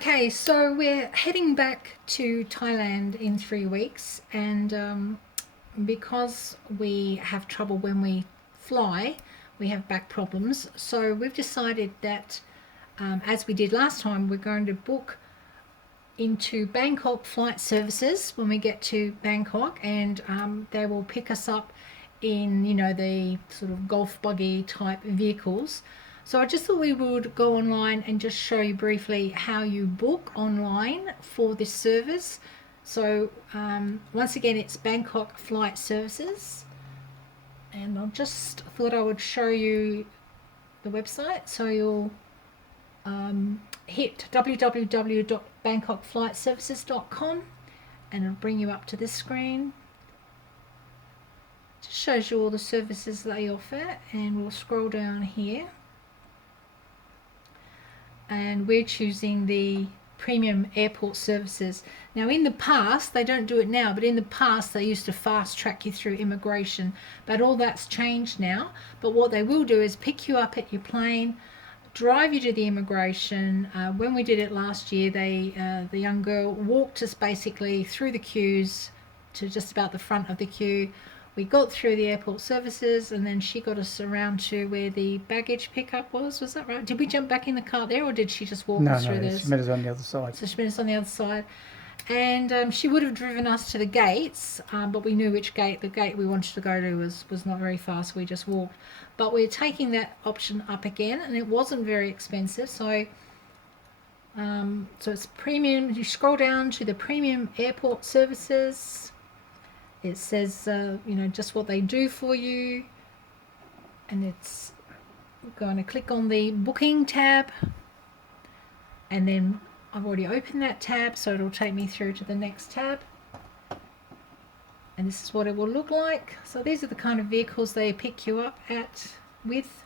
Okay, so we're heading back to Thailand in 3 weeks, and because we have trouble when we fly, we have back problems. So we've decided that, as we did last time, we're going to book into Bangkok Flight Services when we get to Bangkok, and they will pick us up in, the sort of golf buggy type vehicles. So I just thought we would go online and just show you briefly how you book online for this service. So once again, it's Bangkok Flight Services, and I just thought I would show you the website. So you'll hit www.bangkokflightservices.com and it'll bring you up to this screen. Just shows you all the services they offer, and we'll scroll down here. And we're choosing the premium airport services. Now in the past, they don't do it now, but in the past they used to fast track you through immigration, but all that's changed now. But what they will do is pick you up at your plane, drive you to the immigration. When we did it last year, the young girl walked us basically through the queues to just about the front of the queue. We got through the airport services, and then she got us around to where the baggage pickup was. Was that right? Did we jump back in the car there, or did she just walk us through this? No, she met us on the other side. So she met us on the other side. And she would have driven us to the gates, but we knew which gate. The gate we wanted to go to was not very far, so we just walked. But we're taking that option up again, and it wasn't very expensive. So it's premium. You scroll down to the premium airport services. It says, just what they do for you. And it's going to click on the booking tab. And then I've already opened that tab, so it'll take me through to the next tab. And this is what it will look like. So these are the kind of vehicles they pick you up with.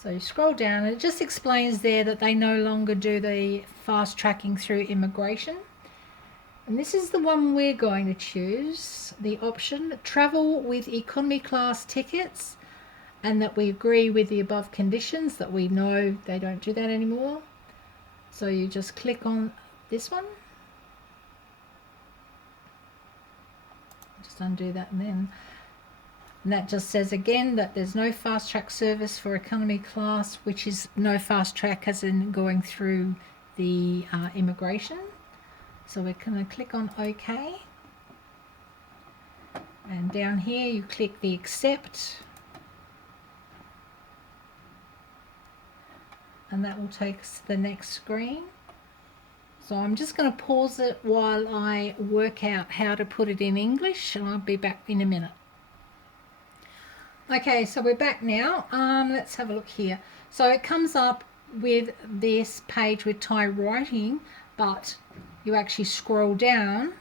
So you scroll down, and it just explains there that they no longer do the fast tracking through immigration. And this is the one we're going to choose, the option travel with economy class tickets, and that we agree with the above conditions, that we know they don't do that anymore. So you just click on this one. Just undo that, and that just says again that there's no fast track service for economy class, which is no fast track as in going through the immigration. So we're going to click on OK. And down here you click the accept. And that will take us to the next screen. So I'm just going to pause it while I work out how to put it in English, and I'll be back in a minute. Okay, so we're back now. Let's have a look here. So it comes up with this page with Thai writing, but you actually scroll down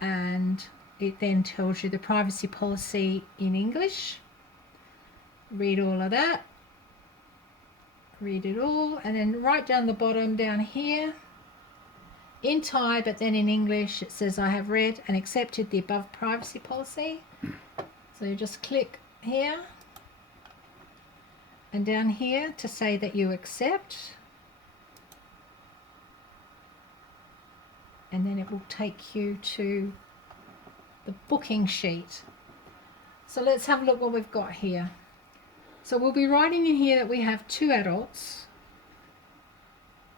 and it then tells you the privacy policy in English. Read all of that. Read it all, and then right down the bottom down here in Thai, but then in English it says I have read and accepted the above privacy policy. So you just click here and down here to say that you accept, and then it will take you to the booking sheet. So let's have a look what we've got here. So we'll be writing in here that we have 2 adults.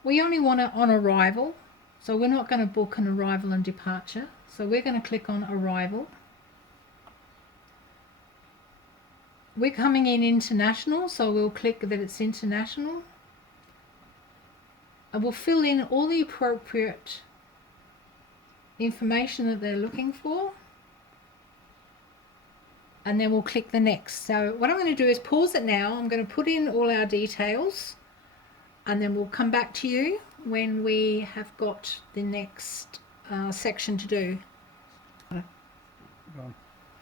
We only want it on arrival, so we're not going to book an arrival and departure. So we're going to click on arrival. We're coming in international, so we'll click that it's international. And we'll fill in all the appropriate information that they're looking for. And then we'll click the next. So what I'm going to do is pause it now. I'm going to put in all our details, and then we'll come back to you when we have got the next section to do.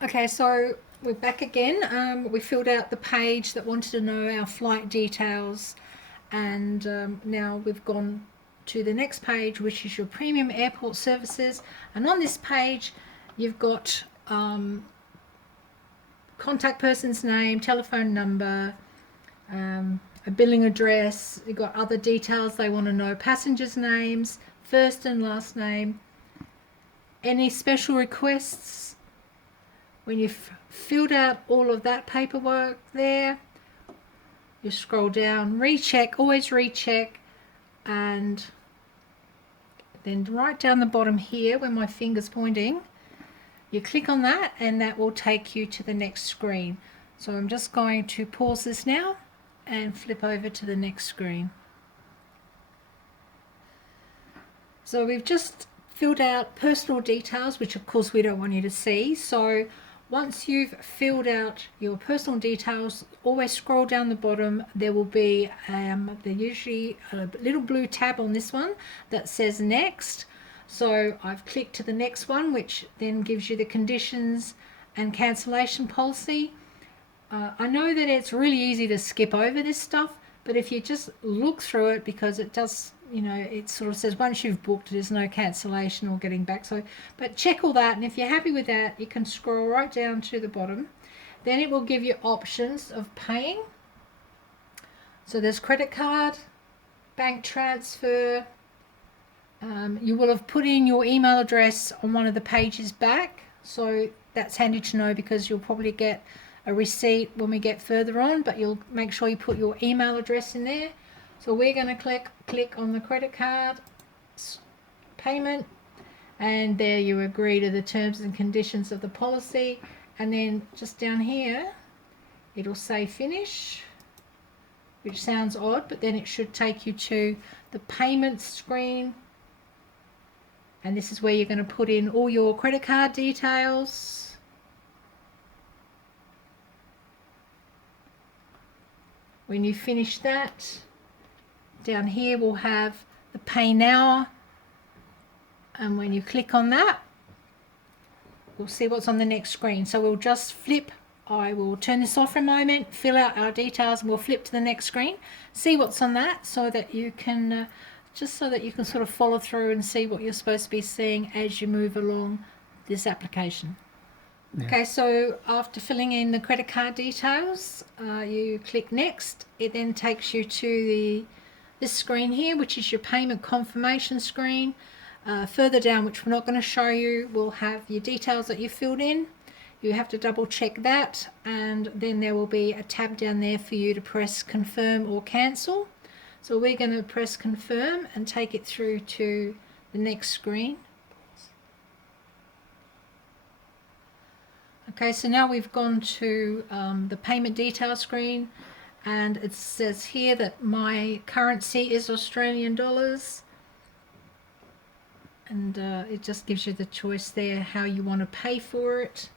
Okay, so we're back again. We filled out the page that wanted to know our flight details, and now we've gone to the next page, which is your premium airport services. And on this page you've got contact person's name, telephone number, a billing address. You've got other details. They want to know passengers' names, first and last name, any special requests. When you've filled out all of that paperwork there, you scroll down, recheck, always recheck, and then right down the bottom here where my finger's pointing, you click on that and that will take you to the next screen. So I'm just going to pause this now and flip over to the next screen. So we've just filled out personal details, which of course we don't want you to see. So once you've filled out your personal details, always scroll down the bottom. There will be usually a little blue tab on this one that says next. So I've clicked to the next one, which then gives you the conditions and cancellation policy. I know that it's really easy to skip over this stuff, but if you just look through it, because it does, you know, it sort of says once you've booked, there's no cancellation or getting back. So, but check all that, and if you're happy with that, you can scroll right down to the bottom. Then it will give you options of paying. So there's credit card, bank transfer. You will have put in your email address on one of the pages back, so that's handy to know because you'll probably get a receipt when we get further on, but you'll make sure you put your email address in there. So we're going to click on the credit card payment, and there you agree to the terms and conditions of the policy, and then just down here it'll say finish, which sounds odd, but then it should take you to the payment screen, and this is where you're going to put in all your credit card details. When you finish that, down here we'll have the pay now, and when you click on that, we'll see what's on the next screen. So we'll just flip, I will turn this off for a moment, fill out our details, and we'll flip to the next screen, see what's on that, so that you can just so that you can sort of follow through and see what you're supposed to be seeing as you move along this application. Yeah. Okay, so after filling in the credit card details, you click next. It then takes you to this screen here, which is your payment confirmation screen. Further down, which we're not going to show you, will have your details that you filled in. You have to double check that, and then there will be a tab down there for you to press confirm or cancel. So we're going to press confirm and take it through to the next screen. Okay, so now we've gone to the payment details screen, and it says here that my currency is Australian dollars, and it just gives you the choice there how you want to pay for it.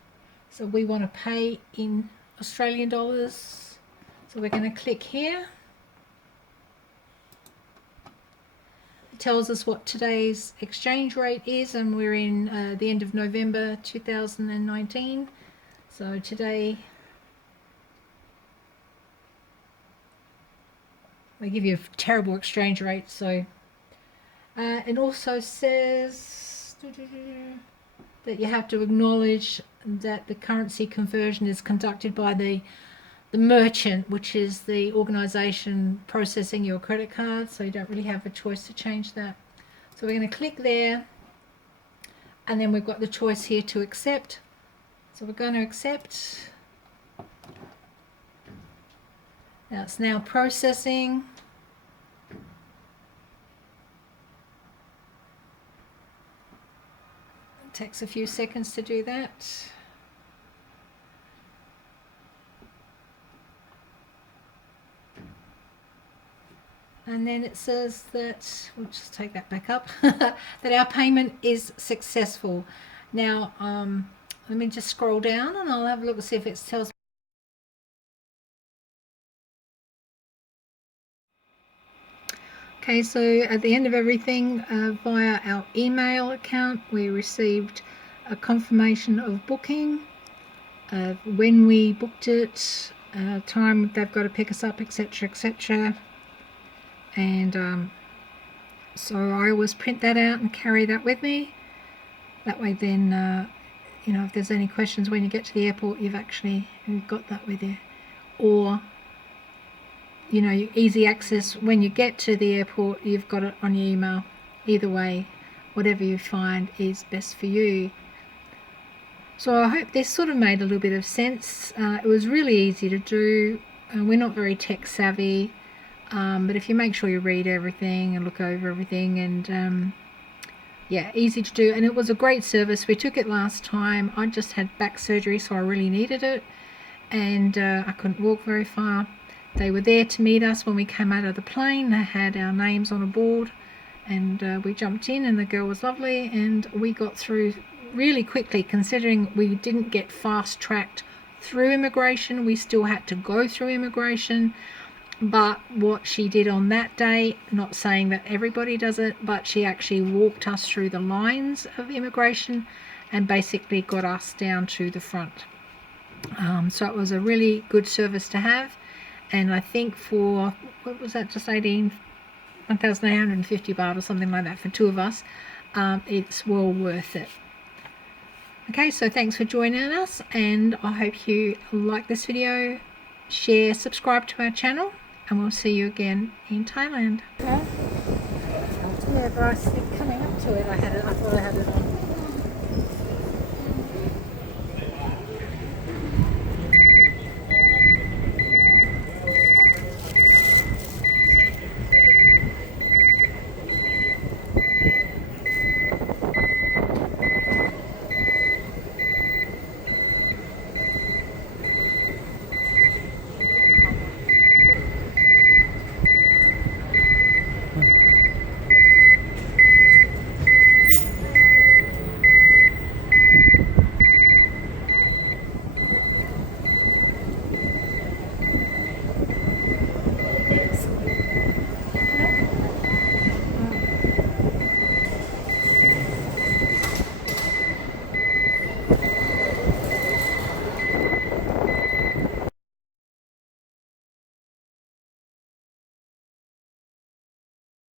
So we want to pay in Australian dollars, so we're going to click here. It tells us what today's exchange rate is, and we're in the end of November 2019. So today we give you a terrible exchange rate. So it also says that you have to acknowledge that the currency conversion is conducted by the merchant, which is the organisation processing your credit card. So you don't really have a choice to change that. So we're going to click there, and then we've got the choice here to accept. So we're going to accept. Now it's now processing. It takes a few seconds to do that. And then it says that, we'll just take that back up, that our payment is successful. Now, let me just scroll down and I'll have a look and see if it tells me. Okay, so at the end of everything, via our email account, we received a confirmation of booking, when we booked it, time they've got to pick us up, etc., etc. And so I always print that out and carry that with me. That way then, you know, if there's any questions when you get to the airport, you've got that with you. Or you know, easy access. When you get to the airport, you've got it on your email. Either way, whatever you find is best for you. So I hope this sort of made a little bit of sense. It was really easy to do. We're not very tech savvy, but if you make sure you read everything and look over everything, and yeah, easy to do. And it was a great service. We took it last time. I just had back surgery, so I really needed it, and I couldn't walk very far. They were there to meet us when we came out of the plane. They had our names on a board, and we jumped in, and the girl was lovely, and we got through really quickly. Considering we didn't get fast-tracked through immigration, we still had to go through immigration. But what she did on that day, not saying that everybody does it, but she actually walked us through the lines of immigration and basically got us down to the front. So it was a really good service to have. And I think for, what was that, just 1,850 baht or something like that for two of us, it's well worth it. Okay, so thanks for joining us, and I hope you like this video. Share, subscribe to our channel, and we'll see you again in Thailand. Yeah, but I think coming up to it, I thought I had it on.